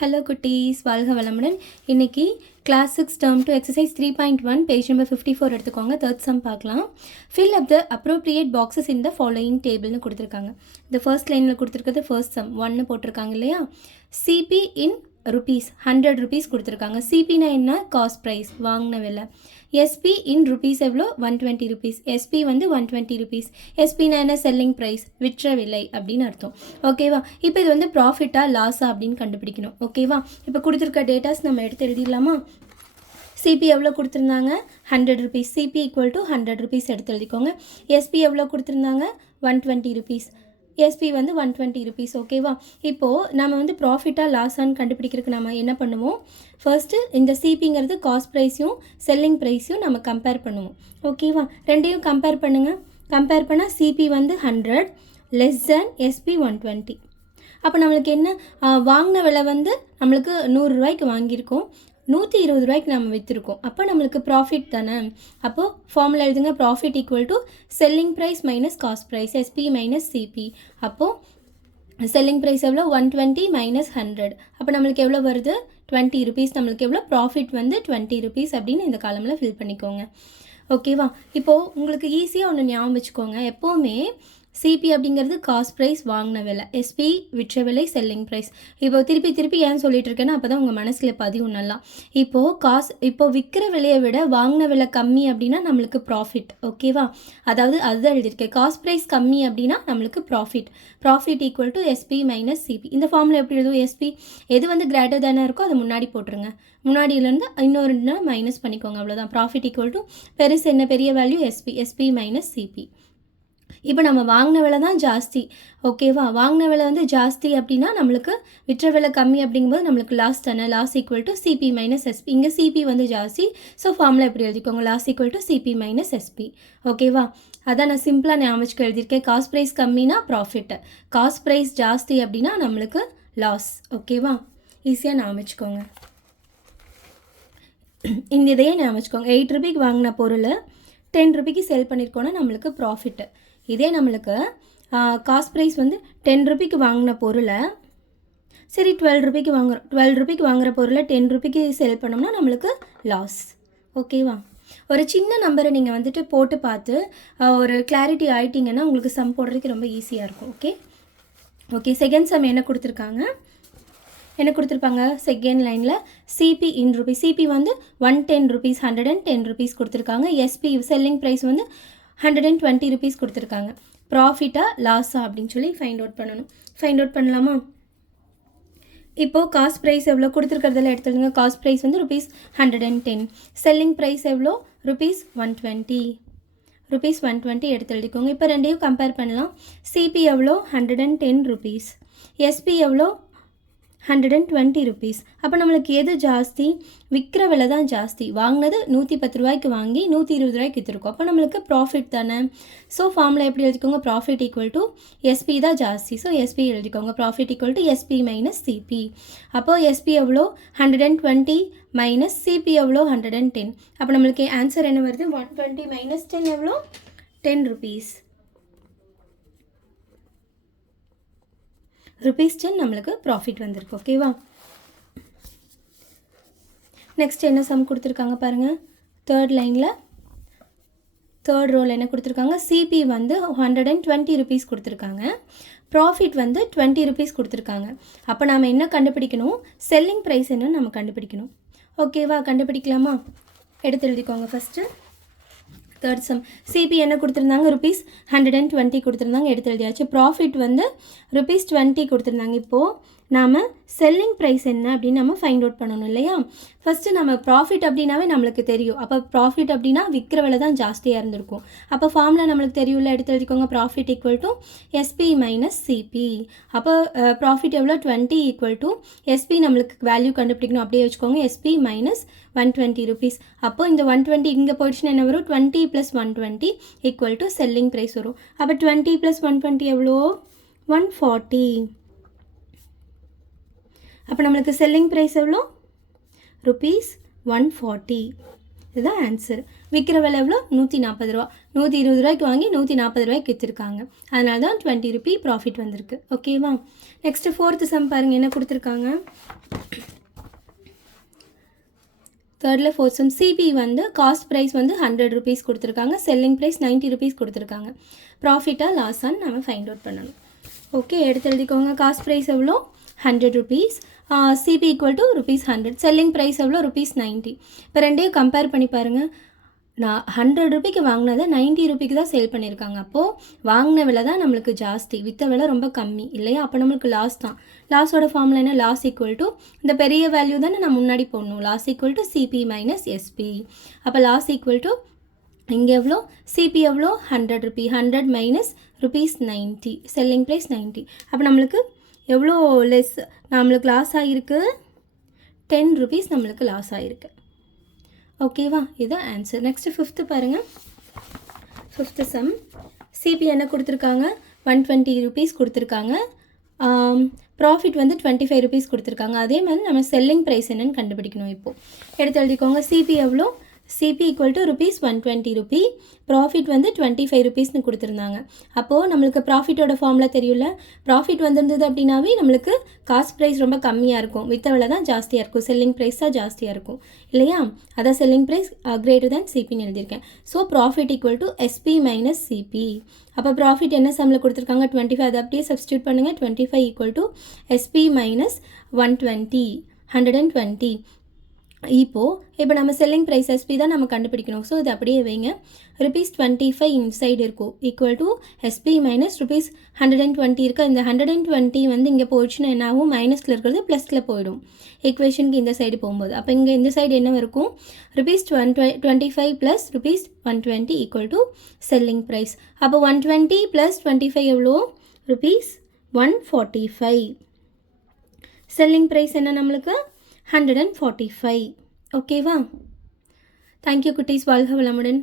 Hello குட்டீஸ், வாழ்க வளமுடன். இன்னைக்கு class 6 term 2 exercise 3.1 page number 54 எடுத்துக்கோங்க. தேர்ட் சம் பார்க்கலாம். Fill up the appropriate boxes in the following டேபிள்னு கொடுத்துருக்காங்க. இந்த ஃபர்ஸ்ட் லைனில் கொடுத்துருக்கிறது ஃபர்ஸ்ட் சம் 1 போட்டிருக்காங்க இல்லையா. சிபி இன் ருபீஸ் 100 ருபீஸ் கொடுத்துருக்காங்க. சிபினா என்ன? காஸ்ட் ப்ரைஸ், வாங்கின விலை. எஸ்பி இன் ருபீஸ் எவ்வளோ? 120 ருபீஸ். எஸ்பி வந்து 120 ருபீஸ். எஸ்பினா என்ன? செல்லிங் ப்ரைஸ், விற்ற விலை அப்படின்னு அர்த்தம். ஓகேவா? இப்போ இது வந்து ப்ராஃபிட்டா லாஸா அப்படின்னு கண்டுபிடிக்கணும். ஓகேவா? இப்போ கொடுத்துருக்க டேட்டாஸ் நம்ம எடுத்து எழுதிடலாமா? சிபி எவ்வளோ கொடுத்துருந்தாங்க? 100 rupees. CP equal to 100 rupees எடுத்து எழுதிக்கோங்க. எஸ்பி எவ்வளோ கொடுத்துருந்தாங்க? 120 ருபீஸ். எஸ்பி வந்து 120 ருபீஸ். ஓகேவா? இப்போது நம்ம வந்து ப்ராஃபிட்டாக லாஸான்னு கண்டுபிடிக்கிறதுக்கு நம்ம என்ன பண்ணுவோம்? ஃபர்ஸ்ட்டு இந்த சிபிங்கிறது காஸ்ட் ப்ரைஸையும் செல்லிங் ப்ரைஸையும் நம்ம கம்பேர் பண்ணுவோம். ஓகேவா? ரெண்டையும் கம்பேர் பண்ணுங்கள். கம்பேர் பண்ணால் சிபி வந்து 100 லெஸ் தேன் எஸ்பி 120. அப்போ நம்மளுக்கு என்ன? வாங்கின விலை வந்து நம்மளுக்கு 100 ரூபாய்க்கு வாங்கியிருக்கோம், 120 ரூபாய்க்கு நம்ம விற்றுருக்கோம். அப்போ நம்மளுக்கு ப்ராஃபிட் தானே. அப்போது ஃபார்முலா எழுதுங்க. Profit equal to selling price minus cost price, SP minus CP. அப்போது செல்லிங் ப்ரைஸ் எவ்வளோ? 120 மைனஸ் 100. அப்போ நம்மளுக்கு எவ்வளோ வருது? 20 ருபீஸ். நம்மளுக்கு எவ்வளோ? ப்ராஃபிட் வந்து 20 ருபீஸ் அப்படின்னு இந்த காலமில் ஃபில் பண்ணிக்கோங்க. ஓகேவா? இப்போது உங்களுக்கு ஈஸியாக ஒன்று ஞாபகம் வச்சுக்கோங்க. எப்போவுமே சிபி அப்படிங்கிறது காஸ்ட் ப்ரைஸ், வாங்கின விலை. எஸ்பி விற்ற விலை, செல்லிங் ப்ரைஸ். இப்போ திருப்பி ஏன் சொல்லிட்டு இருக்கேன்னா அப்போ தான் உங்கள் மனசில் பதிவு நல்லா. இப்போது விற்கிற விலையை விட வாங்கின விலை கம்மி அப்படின்னா நம்மளுக்கு ப்ராஃபிட். ஓகேவா? அதாவது அதுதான் எழுதியிருக்கேன். காஸ்ட் ப்ரைஸ் கம்மி அப்படின்னா நம்மளுக்கு profit equal to SP minus CP. இந்த ஃபார்முலா எப்படி எழுதுவோம்? எஸ்பி எது வந்து கிரேட்டர் தானே இருக்கோ அதை முன்னாடி போட்டுருங்க. முன்னாடியிலேருந்து இன்னொரு மைனஸ் பண்ணிக்கோங்க. அவ்வளோதான். ப்ராஃபிட் ஈக்குவல் டு பெருசு என்ன? பெரிய வேல்யூ எஸ்பி மைனஸ் சிபி. இப்போ நம்ம வாங்கின விலை தான் ஜாஸ்தி. ஓகேவா? வாங்கின விலை வந்து ஜாஸ்தி அப்படின்னா நம்மளுக்கு விற்ற விலை கம்மி அப்படிங்கும்போது நம்மளுக்கு லாஸ் தானே. Loss equal to CP minus SP. இங்கே சிபி வந்து ஜாஸ்தி. ஸோ ஃபார்முலா எப்படி எழுதிக்கோங்க? Loss equal to CP minus SP. ஓகேவா? அதான் நான் சிம்பிளாக ஞாபகம் எழுதியிருக்கேன். காஸ்ட் ப்ரைஸ் கம்மினா ப்ராஃபிட், காஸ்ட் ப்ரைஸ் ஜாஸ்தி அப்படின்னா நம்மளுக்கு லாஸ். ஓகேவா? ஈஸியாக ஞாபகம். இந்த இதையே ஞாபகம். 8 ரூபாய்க்கு வாங்கின பொருள் 10 ரூபாய்க்கு சேல் பண்ணியிருக்கோன்னா நம்மளுக்கு ப்ராஃபிட்டு. இதே நம்மளுக்கு காஸ்ட் ப்ரைஸ் வந்து 10 ரூபாய்க்கு வாங்கின பொருளை சரி 12 ரூபாய்க்கு வாங்குகிறோம். 12 ரூபாய்க்கு வாங்குகிற பொருளை 10 ரூபாய்க்கு சேல் பண்ணோம்னா நம்மளுக்கு லாஸ். ஓகேவா? ஒரு சின்ன நம்பரை நீங்கள் வந்துட்டு போட்டு பார்த்து ஒரு கிளாரிட்டி ஆகிட்டிங்கன்னா உங்களுக்கு சம் போடுறதுக்கு ரொம்ப ஈஸியாக இருக்கும். ஓகே. செகண்ட் சம் என்ன கொடுத்துருக்காங்க? என்ன கொடுத்துருப்பாங்க? செகண்ட் லைனில் சிபி இன் ருபீஸ். சிபி வந்து 110 ருபீஸ், 110 ருபீஸ் கொடுத்துருக்காங்க. எஸ்பி செல்லிங் ப்ரைஸ் வந்து 120 ருபீஸ் கொடுத்துருக்காங்க. ப்ராஃபிட்டா லாஸா அப்படின்னு சொல்லி ஃபைண்ட் அவுட் பண்ணணும். ஃபைண்ட் அவுட் பண்ணலாமா? இப்போது காஸ்ட் ப்ரைஸ் எவ்வளோ கொடுத்துருக்கிறதுல எடுத்துடுங்க. காஸ்ட் ப்ரைஸ் வந்து ருபீஸ் 110. செல்லிங் ப்ரைஸ் எவ்வளோ? ருபீஸ் 120 எடுத்து எழுதிக்கோங்க. இப்போ ரெண்டையும் கம்பேர் பண்ணலாம். சிபி எவ்வளோ? 110 ருபீஸ். எஸ்பி எவ்வளோ? 120 ருபீஸ். அப்போ நம்மளுக்கு எது ஜாஸ்தி? விற்கிற விலை தான் ஜாஸ்தி. வாங்கினது 110 ரூபாய்க்கு வாங்கி 120 ரூபாய்க்கு விற்றுருக்கோம். அப்போ நம்மளுக்கு ப்ராஃபிட் தானே. ஸோ ஃபார்முலா எப்படி எழுதிக்கோங்க? ப்ராஃபிட் ஈக்குவல் டு எஸ்பி தான் ஜாஸ்தி. ஸோ எஸ்பி எழுதிக்கோங்க. Profit equal to SP minus CP. அப்போது எஸ்பி எவ்வளோ? 120 மைனஸ் சிபி எவ்வளோ? 110. அப்போ நம்மளுக்கு ஆன்சர் என்ன வருது? 120 மைனஸ் 10 எவ்வளோ? 10 ருபீஸ். ருபீஸ் 10 நம்மளுக்கு ப்ராஃபிட் வந்திருக்கு. ஓகேவா? நெக்ஸ்ட் என்ன சம் கொடுத்துருக்காங்க பாருங்கள். தேர்ட் லைனில் தேர்ட் ரோல் என்ன கொடுத்துருக்காங்க? சிபி வந்து 120 ருபீஸ் கொடுத்துருக்காங்க. ப்ராஃபிட் வந்து 20 ருபீஸ் கொடுத்துருக்காங்க. அப்போ நாம் என்ன கண்டுபிடிக்கணும்? செல்லிங் ப்ரைஸ் என்னன்னு நம்ம கண்டுபிடிக்கணும். ஓகேவா? கண்டுபிடிக்கலாமா? எடுத்து எழுதிக்கோங்க. First third sum. சிபி என்ன கொடுத்துருந்தாங்க? ருபீஸ் 120 கொடுத்துருந்தாங்க. எடுத்து எழுதியாச்சு. ப்ராஃபிட் வந்து ருபீஸ் 20 கொடுத்துருந்தாங்க. இப்போது நாம் செல்லிங் ப்ரைஸ் என்ன அப்படின்னு நம்ம ஃபைண்ட் அவுட் பண்ணணும் இல்லையா? ஃபஸ்ட்டு நம்ம ப்ராஃபிட் அப்படின்னாவே நம்மளுக்கு தெரியும். அப்போ ப்ராஃபிட் அப்படின்னா விற்கிற விலை தான் ஜாஸ்தியாக இருந்திருக்கும். அப்போ ஃபார்முலா நம்மளுக்கு தெரியும்ல. எடுத்து எழுதிக்கோங்க. Profit equal to SP minus CP. அப்போ ப்ராஃபிட் எவ்வளோ? 20 ஈக்குவல் டு எஸ்பி நம்மளுக்கு வேல்யூ கண்டுபிடிக்கணும். அப்படியே வச்சுக்கோங்க. SP minus 120 rupees. அப்போ இந்த 120 இங்கே போயிடுச்சுன்னா என்ன வரும்? 20 + 120 ஈக்குவல் டு செல்லிங் ப்ரைஸ் வரும். அப்போ 20 + 120 எவ்வளோ? 140. அப்போ நம்மளுக்கு செல்லிங் ப்ரைஸ் எவ்வளோ? ருபீஸ் 140. இதுதான் ஆன்சர். விற்கிற விலை எவ்வளோ? 140 ரூபா. 120 ரூபாய்க்கு வாங்கி 140 ரூபாய்க்கு விற்றுருக்காங்க. அதனால தான் 20 ரூபி ப்ராஃபிட் வந்திருக்கு. ஓகேவா? நெக்ஸ்ட்டு 4th சம் பாருங்கள் என்ன கொடுத்துருக்காங்க. தேர்டில் 4th சம். சிபி வந்து காஸ்ட் ப்ரைஸ் வந்து 100 ருபீஸ் கொடுத்துருக்காங்க. செல்லிங் ப்ரைஸ் 90 ருபீஸ் கொடுத்துருக்காங்க. ப்ராஃபிட்டாக லாஸான்னு நம்ம ஃபைண்ட் அவுட் பண்ணணும். ஓகே, எடுத்து எழுதிக்கோங்க. காஸ்ட் ப்ரைஸ் எவ்வளோ? 100 rupees. CP equal to ₹100. Selling price எவ்வளோ? ₹90. இப்போ ரெண்டையும் கம்பேர் பண்ணி பாருங்கள். நான் 100 ரூபாய்க்கு வாங்கினதை 90 ரூபாய்க்கு தான் சேல் பண்ணியிருக்காங்க. அப்போது வாங்கின விலை தான் நம்மளுக்கு ஜாஸ்தி, விற்ற விலை ரொம்ப கம்மி இல்லையா? அப்போ நம்மளுக்கு லாஸ் தான். லாஸோட ஃபார்முலா என்ன? லாஸ் ஈக்குவல் டு இந்த பெரிய வேல்யூ தானே நான் முன்னாடி போடணும். Loss equal to CP minus SP. அப்போ லாஸ் ஈக்குவல் டு இங்கே எவ்வளோ? சிபி எவ்வளோ? 100 ரூபி. 100 மைனஸ் ₹90. Selling price 90. அப்போ நம்மளுக்கு எவ்வளோ லெஸ் நம்மளுக்கு லாஸ் ஆகிருக்கு? 10 ருபீஸ் நம்மளுக்கு லாஸ் ஆகிருக்கு. ஓகேவா? இதுதான் ஆன்சர். நெக்ஸ்ட்டு 5th பாருங்கள். 5th some. சிபி என்ன கொடுத்துருக்காங்க? 120 ருபீஸ் கொடுத்துருக்காங்க. ப்ராஃபிட் வந்து 25 ருபீஸ் கொடுத்துருக்காங்க. அதே மாதிரி நம்ம செல்லிங் ப்ரைஸ் என்னன்னு கண்டுபிடிக்கணும். இப்போது எடுத்து எழுதிக்கோங்க. சிபி எவ்வளோ? CP equal to ₹120 rupee. Profit வந்து 25 ருபீஸ்னு கொடுத்துருந்தாங்க. அப்போது நம்மளுக்கு ப்ராஃபிட்டோட ஃபார்முலா தெரியும்ல. ப்ராஃபிட் வந்திருந்தது அப்படின்னாவே நம்மளுக்கு காஸ்ட் ப்ரைஸ் ரொம்ப கம்மியாக இருக்கும், விற்ற விலை தான் ஜாஸ்தியாக இருக்கும், செல்லிங் ப்ரைஸ் தான் ஜாஸ்தியாக இருக்கும் இல்லையா? அதான் செல்லிங் ப்ரைஸ் கிரேட்டர் தேன் சிபின்னு எழுதியிருக்கேன். So profit equal to SP minus CP. அப்போ ப்ராஃபிட் என்ன சம்மில் கொடுத்துருக்காங்க? 25. அதை அப்படியே சப்ஸ்டியூட் பண்ணுங்கள். 25 ஈக்குவல் டு எஸ்பி மைனஸ் 120. இப்போ நம்ம செல்லிங் ப்ரைஸ் எஸ்பி தான் நம்ம கண்டுபிடிக்கணும். ஸோ இது அப்படியே வைங்க. ₹25 இன்சைடு இருக்கும் ஈக்குவல் டு எஸ்பி மைனஸ் ₹120 இருக்குது. இந்த 120 வந்து இங்கே போயிடுச்சுன்னா என்ன ஆகும்? மைனஸில் இருக்கிறது ப்ளஸில் போயிடும் ஈக்குவேஷனுக்கு இந்த சைடு போகும்போது. அப்போ இங்கே இந்த சைடு என்ன இருக்கும்? ₹25 plus ₹120 equal to selling price. அப்போ 120 ப்ளஸ் 25 எவ்வளோ? ₹145. செல்லிங் ப்ரைஸ் என்ன நம்மளுக்கு? 145. ஓகேவா? தேங்க்யூ குட்டீஸ். வாழ்க வளமுடன்.